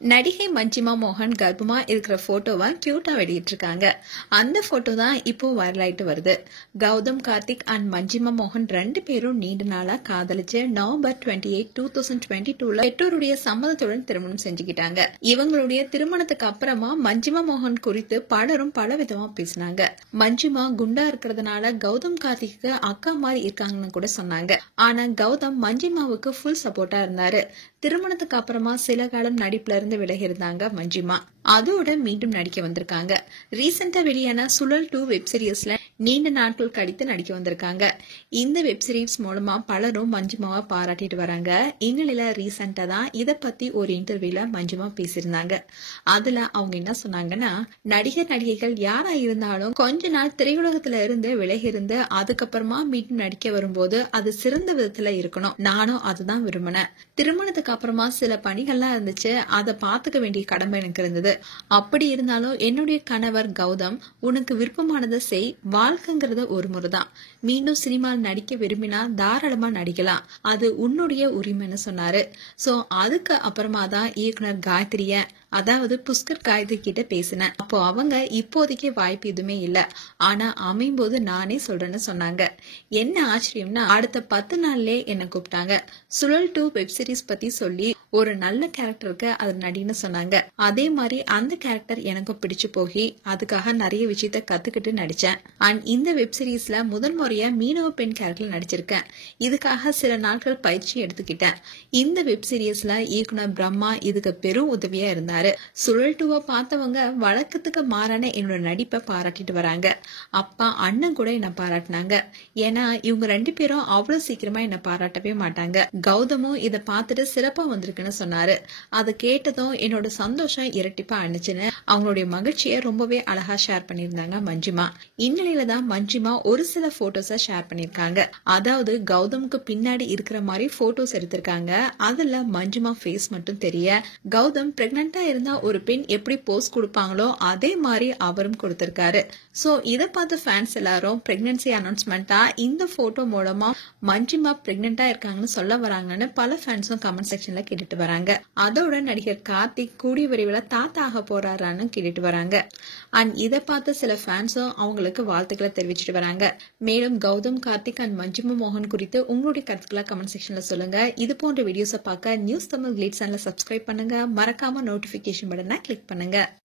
நடிகை மஞ்சிமா மோகன் கர்ப்பமா இருக்கிற போட்டோவா கியூட்டா வெளியிட்டிருக்காங்க. அந்த போட்டோ தான் இப்போ வைரலாயிட்டு வருது. கௌதம் கார்த்திக் அண்ட் மஞ்சிமா மோகன் ரெண்டு பேரும் நீண்ட நாளா காதலிச்சு நவம்பர் 28, 2022 பெற்றோருடைய சம்மதத்துடன் திருமணம் செஞ்சுக்கிட்டாங்க. இவங்களுடைய திருமணத்துக்கு அப்புறமா மஞ்சிமா மோகன் குறித்து பலரும் பல விதமா பேசினாங்க. மஞ்சிமா குண்டா இருக்கிறதுனால கௌதம் கார்த்திக்கு அக்கா மாதிரி இருக்காங்கன்னு கூட சொன்னாங்க. ஆனா கௌதம் மஞ்சிமாவுக்கு ஃபுல் சப்போர்ட்டா இருந்தாரு. திருமணத்துக்கு அப்புறமா சில காலம் நடிப்புல இருந்து விலகி இருந்தாங்க மஞ்சிமா. அதோட மீண்டும் நடிக்க வந்திருக்காங்க. ரீசெண்டா வெளியான சுழல் 2 வெப் சீரிஸ்ல நீண்ட நாட்கள் கழித்து நடிக்க வந்திருக்காங்க. இந்த வெப் சீரிஸ் மூலமா பலரும் மஞ்சிமாவை பாராட்டிட்டு வராங்க. இந்நிலையில ரீசெண்டா தான் இத பத்தி ஒரு இன்டர்வியூல மஞ்சிமா பேசியிருந்தாங்க. அதுல அவங்க என்ன சொன்னாங்கன்னா, நடிகர் நடிகைகள் யாரா இருந்தாலும் கொஞ்ச நாள் திரையுலகத்துல இருந்து விலகி இருந்து அதுக்கப்புறமா மீண்டும் நடிக்க வரும்போது அது சிறந்த விதத்துல இருக்கணும். நானும் அதுதான் விரும்பினேன். திருமணத்துக்கு அப்புறமா சில பணிகள்லாம் இருந்துச்சு, அதை பாத்துக்க வேண்டிய கடமை எனக்கு இருந்தது. அப்படி இருந்தாலும் என்னுடைய கணவர் கௌதம், உனக்கு விருப்பமானதை செய், வாழ்க்கைங்கிறது ஒரு முறைதான். மீண்டும் சினிமாவில் நடிக்க விரும்பினா தாராளமா நடிக்கலாம், அது உன்னுடைய உரிமைன்னு சொன்னாரு. சோ அதுக்கு அப்புறமா தான் இயக்குனர் காயத்ரிய, அதாவது புஷ்கர் காயத்ரி கிட்ட பேசினேன். அப்போ அவங்க இப்போதைக்கு வாய்ப்பு எதுவுமே இல்ல, ஆனா அமையும் போது நானே சொல்றேன்னு சொன்னாங்க. என்ன ஆச்சரியம்னா, அடுத்த 10 நாள்லயே என்ன கூப்பிட்டாங்க. சுழல் 2 வெப் சீரிஸ் பத்தி சொல்லி ஒரு நல்ல கேரக்டருக்கு அது நடின்னு சொன்னாங்க. அதே மாதிரி அந்த கேரக்டர் எனக்கும் பிடிச்சு போகி அதுக்காக நிறைய விஷயத்த கத்துக்கிட்டு நடிச்சேன். அண்ட் இந்த வெப் சீரிஸ்ல முதல் முறையா மீனவ பெண் கேரக்டர் நடிச்சிருக்கேன். இதுக்காக சில நாட்கள் பயிற்சி எடுத்துக்கிட்டேன். இந்த வெப் சீரிஸ்ல இயக்குனர் பிரம்மா இதுக்கு பெரும் உதவியா இருந்தாரு. சுழல் 2 பார்த்தவங்க வழக்கத்துக்கு மாறான என்னோட நடிப்பை பாராட்டிட்டு வராங்க. அப்பா அண்ணன் கூட என்ன பாராட்டினாங்க. ஏன்னா இவங்க ரெண்டு பேரும் அவ்வளவு சீக்கிரமா என்ன பாராட்டவே மாட்டாங்க. கௌதமும் இதை பார்த்துட்டு சிறப்பா வந்திருக்குன்னு சொன்னாரு. அதை கேட்டதும் என்னோட சந்தோஷம் இரட்டிப்பா ஆனிச்சுன்னு அவங்களுடைய மகிழ்ச்சியை ரொம்பவே அழகா ஷேர் பண்ணியிருந்தாங்க மஞ்சிமா. இந்நிலையில தான் மஞ்சிமா ஒரு சில போட்டோஸ ஷேர் பண்ணிருக்காங்க. அதாவது கௌதமுக்கு பின்னாடி இருக்கிற மாதிரி போட்டோஸ் எடுத்திருக்காங்க. அதுல மஞ்சிமா ஃபேஸ் மட்டும் தெரிய, கௌதம் பிரெக்னண்டா இருந்தா ஒரு பெண் எப்படி போஸ் கொடுப்பாங்களோ அதே மாதிரி அவரும் கொடுத்திருக்காரு. சோ இதை பார்த்து ஃபேன்ஸ் எல்லாரும் பிரெக்னன்சி அனௌன்ஸ்மெண்டா இந்த போட்டோ மூலமா மஞ்சிமா பிரெக்னண்டா இருக்காங்கன்னு சொல்ல வராங்கன்னு பல ஃபேன்ஸும் கமெண்ட் செக்ஷன்ல கேட்டுட்டு வராங்க. அதோட நடிகர் கார்த்திக் கூடிய விரைவில் தாத்தா ஆக போறாரான்னு கேட்டுட்டு வராங்க. அண்ட் இதை பார்த்து சில ஃபேன்ஸும் அவங்களுக்கு வாழ்த்துக்களை தெரிவிச்சுட்டு வராங்க. மேலும் கௌதம் கார்த்திக் அண்ட் மஞ்சிமா மோகன் குறித்து உங்களுடைய கருத்துக்களை கமெண்ட் செக்ஷன்ல சொல்லுங்க. இது போன்ற வீடியோஸை பார்க்க நியூஸ் தமிழ் கிளிட்ஸ் சேனலை சப்ஸ்கிரைப் பண்ணுங்க. மறக்காம நோட்டிபிகேஷன் பட்டனை கிளிக் பண்ணுங்க.